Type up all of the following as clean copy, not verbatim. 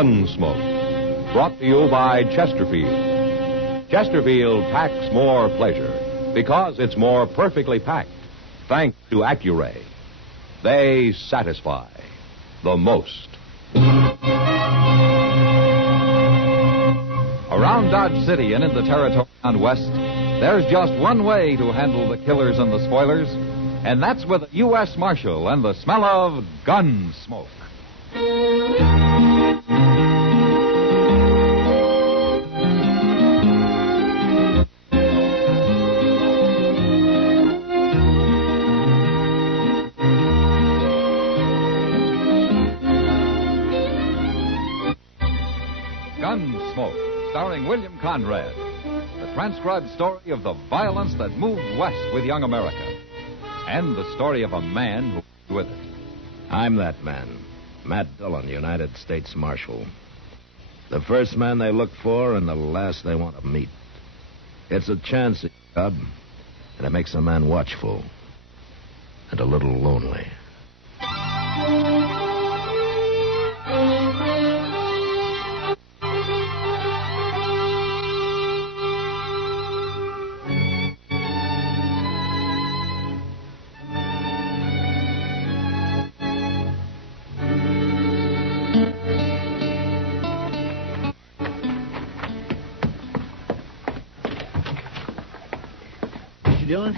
Gunsmoke, brought to you by Chesterfield. Chesterfield packs more pleasure because it's more perfectly packed, thanks to Accuray. They satisfy the most. Around Dodge City and in the territory on West, there's just one way to handle the killers and the spoilers, and that's with a U.S. Marshal and the smell of gun smoke. Gunsmoke, starring William Conrad. The transcribed story of the violence that moved west with young America. And the story of a man who with it. I'm that man, Matt Dillon, United States Marshal. The first man they look for and the last they want to meet. It's a chance job, and it makes a man watchful and a little lonely. Dillon,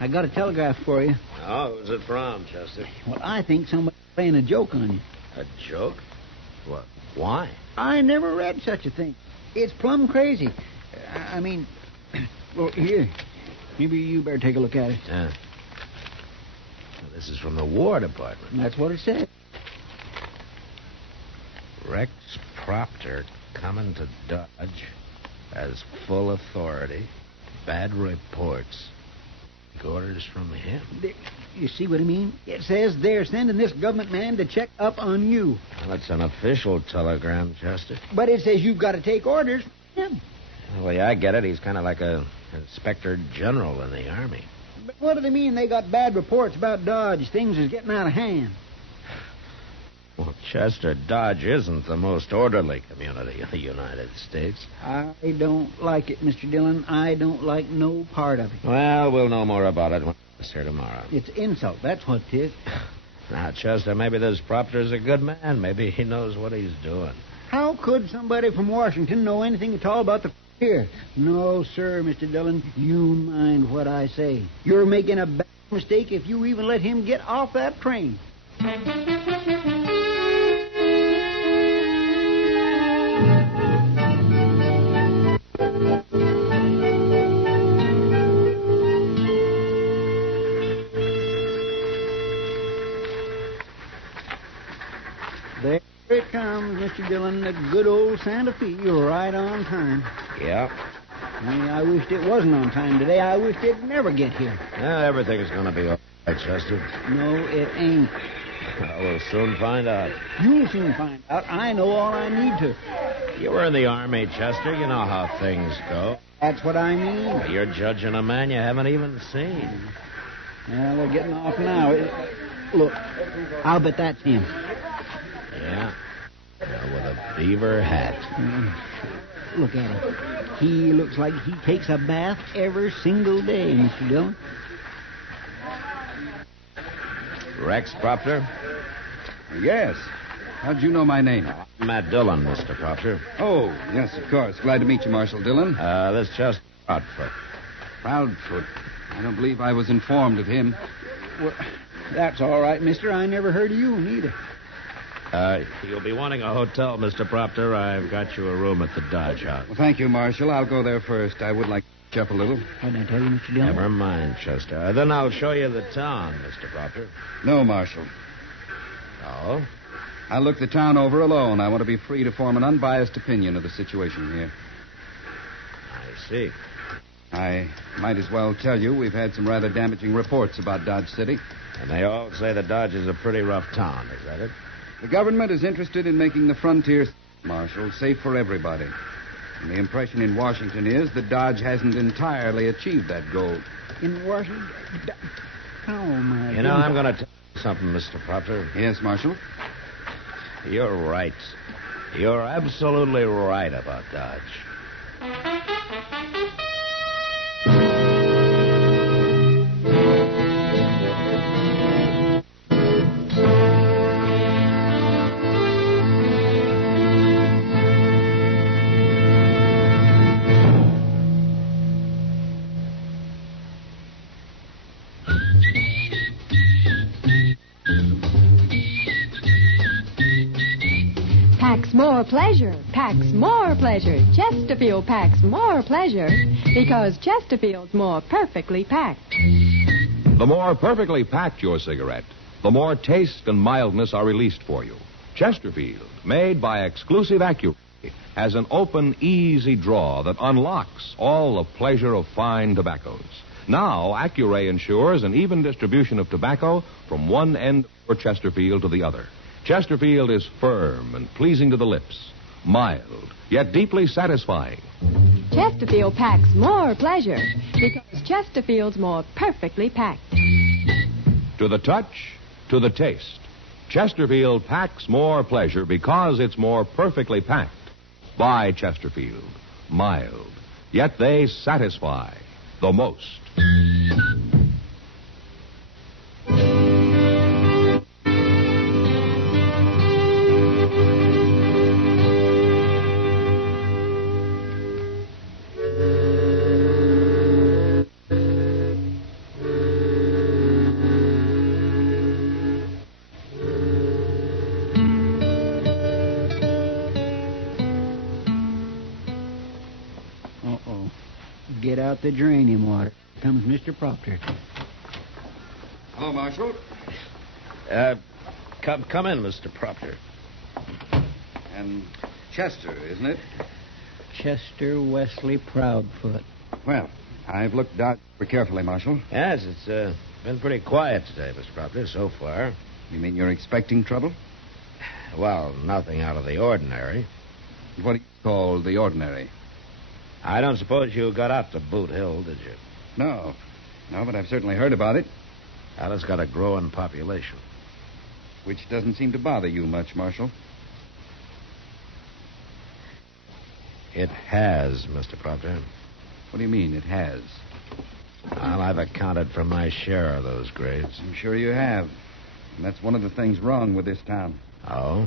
I got a telegraph for you. Oh, who's it from, Chester? Well, I think somebody's playing a joke on you. A joke? What? Why? I never read such a thing. It's plumb crazy. I mean, well, here. Maybe you better take a look at it. Yeah. Well, this is from the War Department. That's what it said. Rex Proctor coming to Dodge has full authority, bad reports. Orders from him. You see what I mean? It says they're sending this government man to check up on you. Well, it's an official telegram, Chester. But it says you've got to take orders from him. The way I get it, he's kind of like a inspector general in the Army. But what do they mean they got bad reports about Dodge? Things is getting out of hand. Well, Chester, Dodge isn't the most orderly community in the United States. I don't like it, Mr. Dillon. I don't like no part of it. Well, we'll know more about it when it's here tomorrow. It's insult, that's what it is. Now, Chester, maybe this Proctor's a good man. Maybe he knows what he's doing. How could somebody from Washington know anything at all about the here? No, sir, Mr. Dillon. You mind what I say. You're making a bad mistake if you even let him get off that train. There it comes, Mr. Dillon, the good old Santa Fe. You're right on time. Yeah. I wished it wasn't on time today. I wished it'd never get here. Yeah, everything's going to be all right, Chester. No, it ain't. We'll soon find out. You'll soon find out. I know all I need to. You were in the Army, Chester. You know how things go. That's what I mean. You're judging a man you haven't even seen. Well, they're getting off now. Look, I'll bet that's him. Yeah. With a beaver hat. Look at him. He looks like he takes a bath every single day, Mr. Dillon. Rex Proctor? Yes. How'd you know my name? Matt Dillon, Mr. Proctor. Oh, yes, of course. Glad to meet you, Marshal Dillon. This Chester Proudfoot. Proudfoot. I don't believe I was informed of him. Well, that's all right, mister. I never heard of you neither. You'll be wanting a hotel, Mr. Proctor. I've got you a room at the Dodge House. Well, thank you, Marshal. I'll go there first. I would like to catch up a little. What did I tell you, Mr. Dillon? Never mind, Chester. Then I'll show you the town, Mr. Proctor. No, Marshal. Oh? I'll look the town over alone. I want to be free to form an unbiased opinion of the situation here. I see. I might as well tell you we've had some rather damaging reports about Dodge City. And they all say that Dodge is a pretty rough town, is that it? The government is interested in making the frontier, Marshal, safe for everybody. And the impression in Washington is that Dodge hasn't entirely achieved that goal. In Washington? Oh, my You know, goodness. I'm going to tell you something, Mr. Proctor. Yes, Marshal? You're right. You're absolutely right about Dodge. More pleasure packs more pleasure. Chesterfield packs more pleasure because Chesterfield's more perfectly packed. The more perfectly packed your cigarette, the more taste and mildness are released for you. Chesterfield, made by exclusive Accuray, has an open, easy draw that unlocks all the pleasure of fine tobaccos. Now, Accuray ensures an even distribution of tobacco from one end of Chesterfield to the other. Chesterfield is firm and pleasing to the lips, mild, yet deeply satisfying. Chesterfield packs more pleasure because Chesterfield's more perfectly packed. To the touch, to the taste, Chesterfield packs more pleasure because it's more perfectly packed. By Chesterfield, mild, yet they satisfy the most. Get out the draining water. Here comes Mr. Proctor. Hello, Marshal. Come in, Mr. Proctor. And Chester, isn't it? Chester Wesley Proudfoot. Well, I've looked Dodge very carefully, Marshal. Yes, it's been pretty quiet today, Mr. Proctor, so far. You mean you're expecting trouble? Well, nothing out of the ordinary. What do you call the ordinary? I don't suppose you got out to Boot Hill, did you? No, but I've certainly heard about it. Well, it's got a growing population. Which doesn't seem to bother you much, Marshal. It has, Mr. Proctor. What do you mean, it has? Well, I've accounted for my share of those graves. I'm sure you have. And that's one of the things wrong with this town. Oh?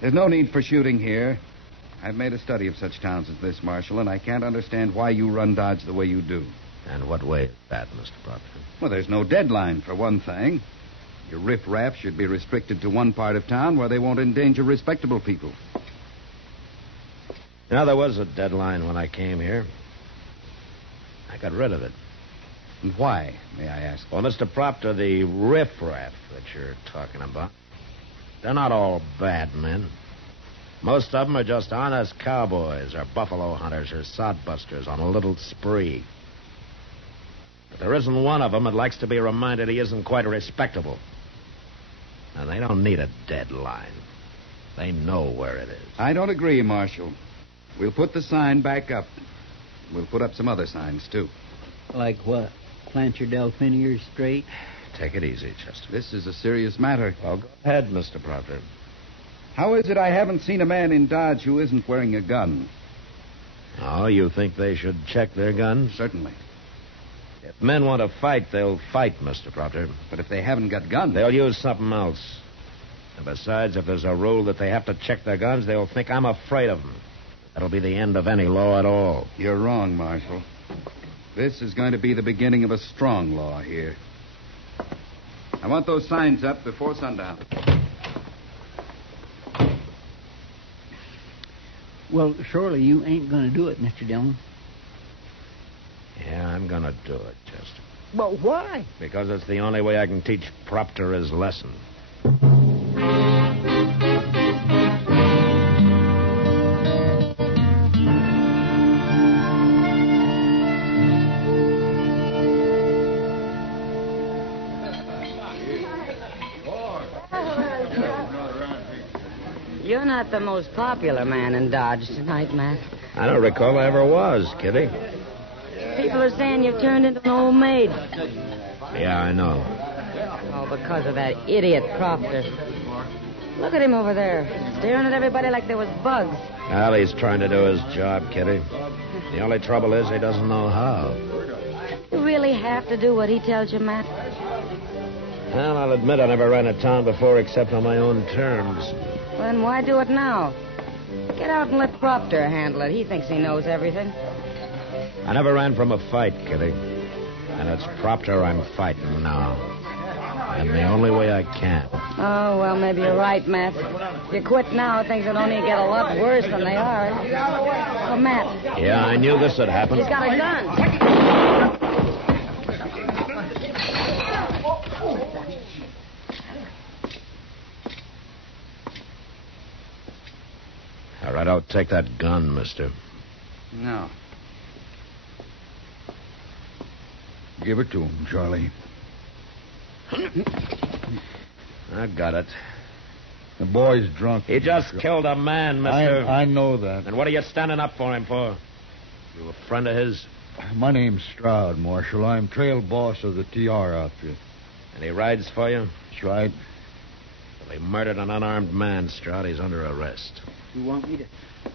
There's no need for shooting here. I've made a study of such towns as this, Marshal, and I can't understand why you run Dodge the way you do. And what way is that, Mr. Proctor? Well, there's no deadline, for one thing. Your riffraff should be restricted to one part of town where they won't endanger respectable people. You know, there was a deadline when I came here. I got rid of it. And why, may I ask? Well, Mr. Proctor, the riffraff that you're talking about, they're not all bad men. Most of them are just honest cowboys or buffalo hunters or sodbusters on a little spree. But there isn't one of them that likes to be reminded he isn't quite respectable. And they don't need a deadline. They know where it is. I don't agree, Marshal. We'll put the sign back up. We'll put up some other signs, too. Like what? Plant your Delphiniers straight? Take it easy, Chester. This is a serious matter. Well, go ahead, Mr. Proctor. How is it I haven't seen a man in Dodge who isn't wearing a gun? Oh, you think they should check their guns? Certainly. If men want to fight, they'll fight, Mr. Proctor. But if they haven't got guns... They'll use something else. And besides, if there's a rule that they have to check their guns, they'll think I'm afraid of them. That'll be the end of any law at all. You're wrong, Marshal. This is going to be the beginning of a strong law here. I want those signs up before sundown. Well, surely you ain't going to do it, Mr. Dillon. Yeah, I'm going to do it, Chester. But why? Because it's the only way I can teach Proctor his lesson. You're not the most popular man in Dodge tonight, Matt. I don't recall I ever was, Kitty. People are saying you've turned into an old maid. Yeah, I know. Oh, because of that idiot Proctor. Look at him over there, staring at everybody like there was bugs. Well, he's trying to do his job, Kitty. The only trouble is he doesn't know how. You really have to do what he tells you, Matt? Well, I'll admit I never ran a town before except on my own terms. Then why do it now? Get out and let Proctor handle it. He thinks he knows everything. I never ran from a fight, Kitty. And it's Proctor I'm fighting now. And the only way I can. Oh, well, maybe you're right, Matt. If you quit now, things will only get a lot worse than they are. Oh, Matt. Yeah, I knew this would happen. He's got a gun. All right, I'll take that gun, mister. No. Give it to him, Charlie. I got it. The boy's drunk. He just killed a man, mister. I know that. And what are you standing up for him for? You a friend of his? My name's Stroud, Marshal. I'm trail boss of the TR outfit. And he rides for you? That's right. Well, he murdered an unarmed man, Stroud. He's under arrest. You want me to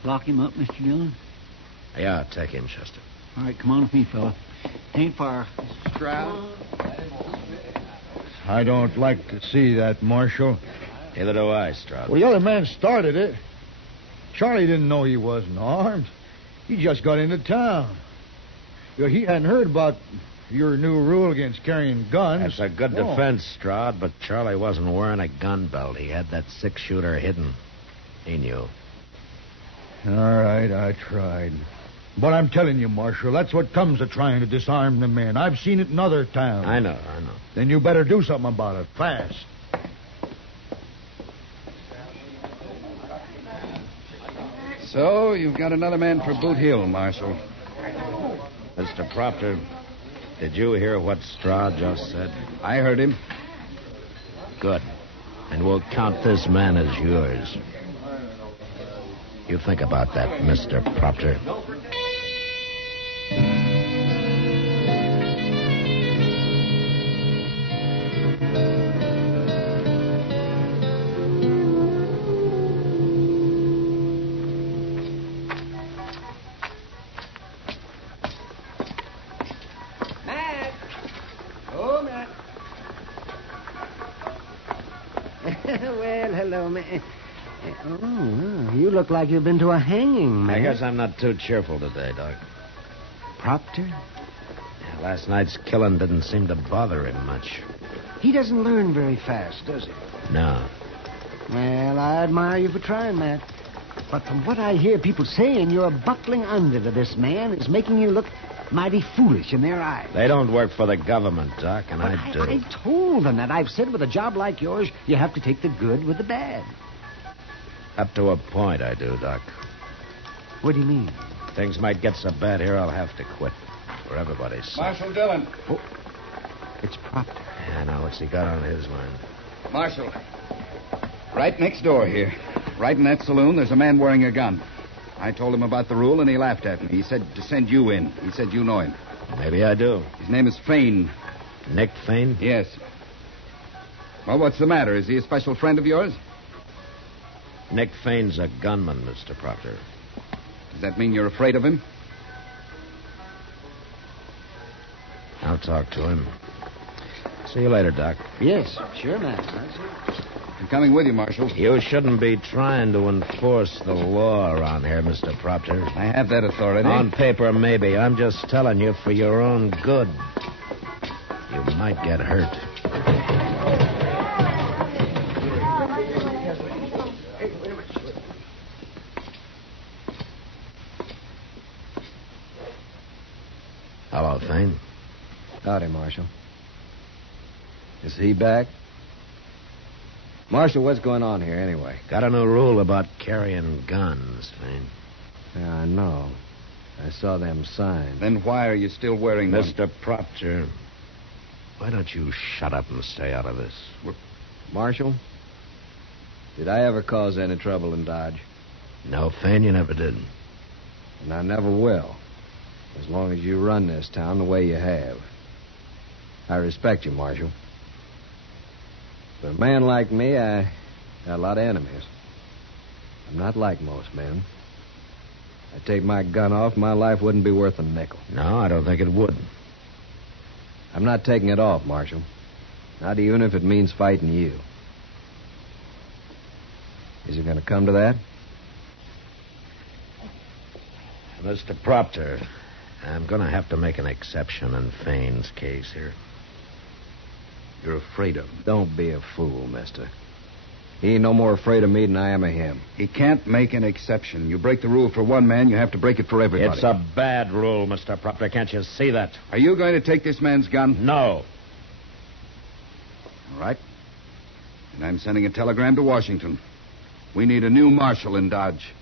lock him up, Mr. Dillon? Yeah, take him, Chester. All right, come on with me, fella. Ain't far. Stroud? I don't like to see that, Marshal. Neither do I, Stroud. Well, the other man started it. Charlie didn't know he wasn't armed. He just got into town. He hadn't heard about your new rule against carrying guns. That's a good defense, Stroud, but Charlie wasn't wearing a gun belt. He had that six-shooter hidden. He knew. All right, I tried. But I'm telling you, Marshal, that's what comes of trying to disarm the men. I've seen it in other towns. I know. Then you better do something about it, fast. So, you've got another man for Boot Hill, Marshal. Mr. Proctor, did you hear what Stroud just said? I heard him. Good. And we'll count this man as yours. You think about that, Mr. Proctor. Matt! Oh, Matt. Well, hello, Matt. Oh, you look like you've been to a hanging, Matt. I guess I'm not too cheerful today, Doc. Proctor? Yeah, last night's killing didn't seem to bother him much. He doesn't learn very fast, does he? No. Well, I admire you for trying, Matt. But from what I hear people saying, you're buckling under to this man is making you look mighty foolish in their eyes. They don't work for the government, Doc, and But I do. I told them that. I've said with a job like yours, you have to take the good with the bad. Up to a point, I do, Doc. What do you mean? Things might get so bad here, I'll have to quit. For everybody's sake. Marshal Dillon. Oh, it's Proctor. Yeah, I know. What's he got on his mind? Marshal. Right next door here. Right in that saloon, there's a man wearing a gun. I told him about the rule, and he laughed at me. He said to send you in. He said you know him. Maybe I do. His name is Fane. Nick Fane? Yes. Well, what's the matter? Is he a special friend of yours? Nick Fane's a gunman, Mr. Proctor. Does that mean you're afraid of him? I'll talk to him. See you later, Doc. Yes, sure, Matt. I'm coming with you, Marshal. You shouldn't be trying to enforce the law around here, Mr. Proctor. I have that authority. On paper, maybe. I'm just telling you for your own good. You might get hurt. Hello, Fane. Howdy, Marshal. Is he back? Marshal, what's going on here anyway? Got a new rule about carrying guns, Fane. Yeah, I know. I saw them signs. Then why are you still wearing one? Mr. Proctor, why don't you shut up and stay out of this? Marshal, did I ever cause any trouble in Dodge? No, Fane, you never did. And I never will. As long as you run this town the way you have. I respect you, Marshal. For a man like me, I Got a lot of enemies. I'm not like most men. I'd take my gun off, my life wouldn't be worth a nickel. No, I don't think it would. I'm not taking it off, Marshal. Not even if it means fighting you. Is it going to come to that? Mr. Proctor, I'm going to have to make an exception in Fane's case here. You're afraid of him. Don't be a fool, mister. He ain't no more afraid of me than I am of him. He can't make an exception. You break the rule for one man, you have to break it for everybody. It's a bad rule, Mr. Proctor. Can't you see that? Are you going to take this man's gun? No. All right. And I'm sending a telegram to Washington. We need a new marshal in Dodge.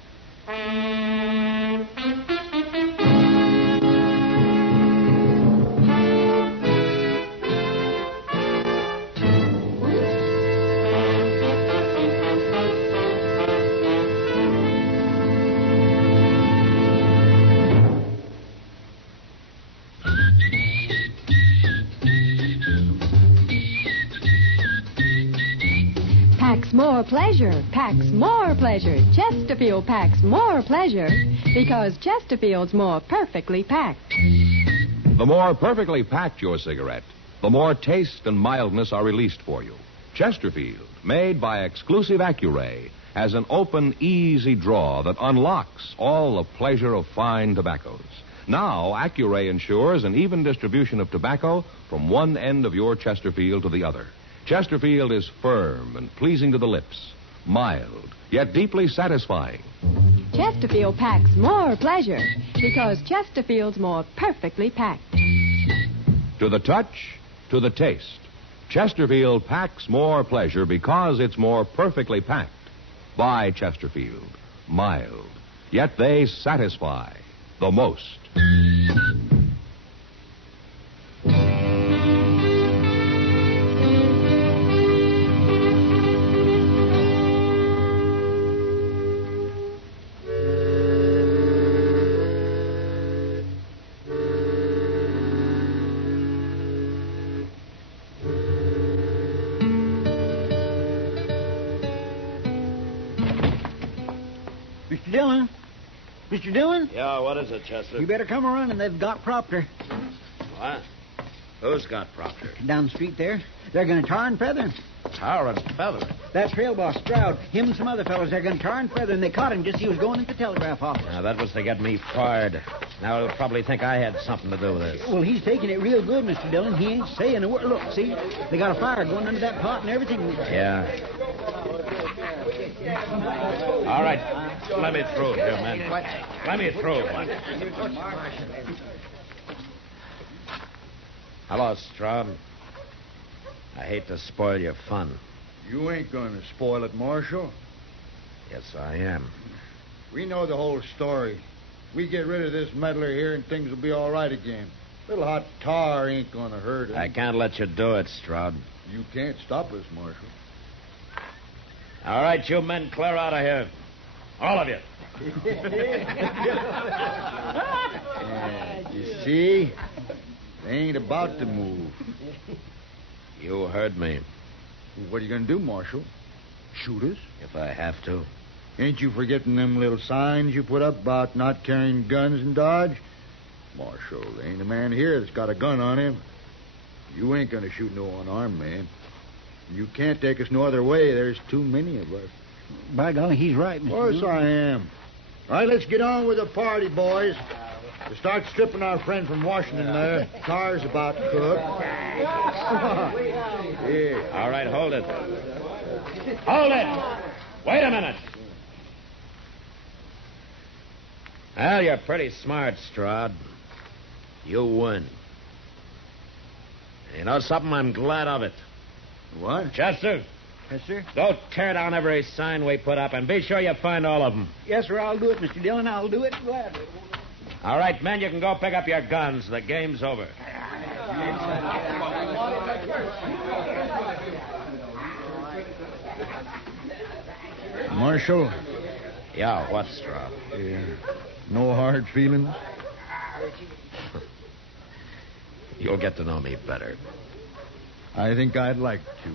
More pleasure packs more pleasure. Chesterfield packs more pleasure because Chesterfield's more perfectly packed. The more perfectly packed your cigarette, the more taste and mildness are released for you. Chesterfield, made by exclusive Accuray, has an open, easy draw that unlocks all the pleasure of fine tobaccos. Now, Accuray ensures an even distribution of tobacco from one end of your Chesterfield to the other. Chesterfield is firm and pleasing to the lips, mild, yet deeply satisfying. Chesterfield packs more pleasure because Chesterfield's more perfectly packed. To the touch, to the taste, Chesterfield packs more pleasure because it's more perfectly packed. By Chesterfield, mild, yet they satisfy the most. Mr. Dillon? Mr. Dillon? Yeah, what is it, Chester? You better come around, and they've got Proctor. What? Who's got Proctor? Down the street there. They're going to tar and feather him. Tar and feather? That trail boss, Stroud, him and some other fellows, they're going to tar and feather him. They caught him just as he was going into the telegraph office. Now, that was to get me fired. Now, he'll probably think I had something to do with this. Well, he's taking it real good, Mr. Dillon. He ain't saying a word. Look, see? They got a fire going under that pot and everything. Yeah. All right. Let me through here, man. Let me through. Hello, Stroud. I hate to spoil your fun. You ain't going to spoil it, Marshal. Yes, I am. We know the whole story. We get rid of this meddler here and things will be all right again. Little hot tar ain't going to hurt him. I can't let you do it, Stroud. You can't stop us, Marshal. All right, you men, clear out of here. All of you. You see? They ain't about to move. You heard me. What are you going to do, Marshal? Shoot us? If I have to. Ain't you forgetting them little signs you put up about not carrying guns in Dodge? Marshal, there ain't a man here that's got a gun on him. You ain't going to shoot no unarmed man. You can't take us no other way. There's too many of us. By golly, he's right, Mr. Of course Dillon. I am. All right, let's get on with the party, boys. We'll start stripping our friend from Washington there. Car's about cooked. Yeah. All right, hold it. Hold it! Wait a minute. Well, you're pretty smart, Stroud. You win. You know something? I'm glad of it. What? Chester, Yes, sir. go tear down every sign we put up and be sure you find all of them. Yes, sir, I'll do it, Mr. Dillon. I'll do it gladly. All right, men, you can go pick up your guns. The game's over. Marshal? Yeah, what, Stroud? Yeah. No hard feelings? You'll get to know me better. I think I'd like to.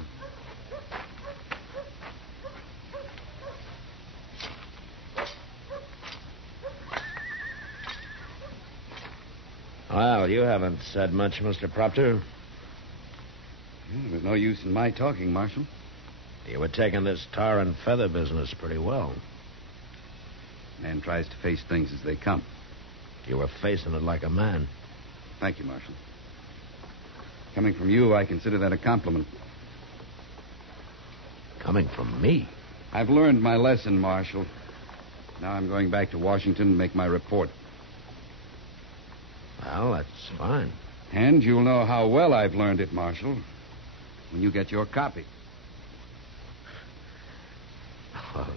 Well, you haven't said much, Mr. Proctor. There's no use in my talking, Marshal. You were taking this tar and feather business pretty well. Man tries to face things as they come. You were facing it like a man. Thank you, Marshal. Coming from you, I consider that a compliment. Coming from me? I've learned my lesson, Marshal. Now I'm going back to Washington and make my report. Well, that's fine. And you'll know how well I've learned it, Marshal, when you get your copy. Well,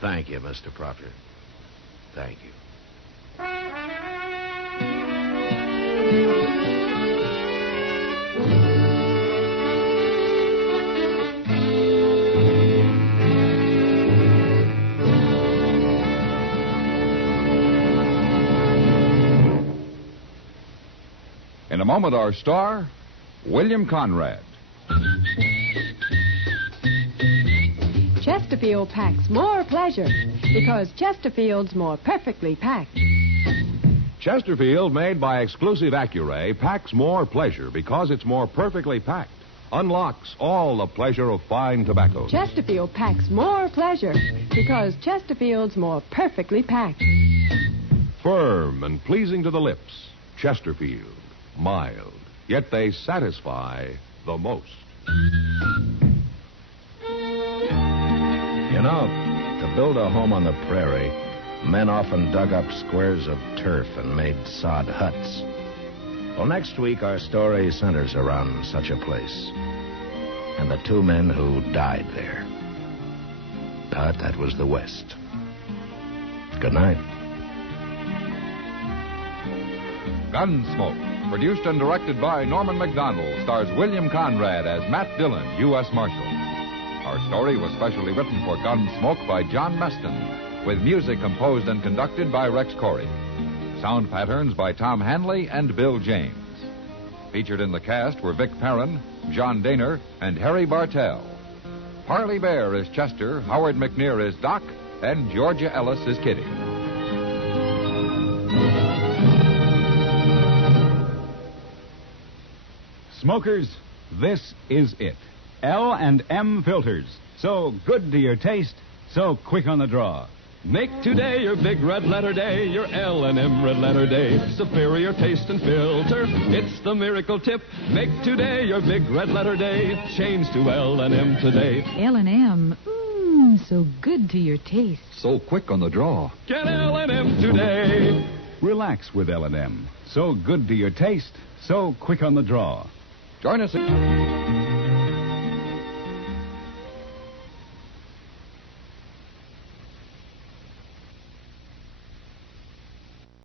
thank you, Mr. Proctor. Thank you. In a moment, our star, William Conrad. Chesterfield packs more pleasure because Chesterfield's more perfectly packed. Chesterfield, made by exclusive Accuray, packs more pleasure because it's more perfectly packed. Unlocks all the pleasure of fine tobacco. Chesterfield packs more pleasure because Chesterfield's more perfectly packed. Firm and pleasing to the lips. Chesterfield. Mild. Yet they satisfy the most. You know, to build a home on the prairie, men often dug up squares of turf and made sod huts. Well, next week, our story centers around such a place. And the two men who died there. But that was the West. Good night. Gunsmoke, produced and directed by Norman MacDonnell, stars William Conrad as Matt Dillon, U.S. Marshal. Our story was specially written for Gunsmoke by John Meston, with music composed and conducted by Rex Corey. Sound patterns by Tom Hanley and Bill James. Featured in the cast were Vic Perrin, John Daner, and Harry Bartell. Parley Baer is Chester, Howard McNear is Doc, and Georgia Ellis is Kitty. Smokers, this is it. L&M filters. So good to your taste, so quick on the draw. Make today your big red letter day, your L&M red letter day. Superior taste and filter, it's the miracle tip. Make today your big red letter day. Change to L&M today. L&M, so good to your taste. So quick on the draw. Get L&M today. Relax with L&M. So good to your taste, so quick on the draw. Join us.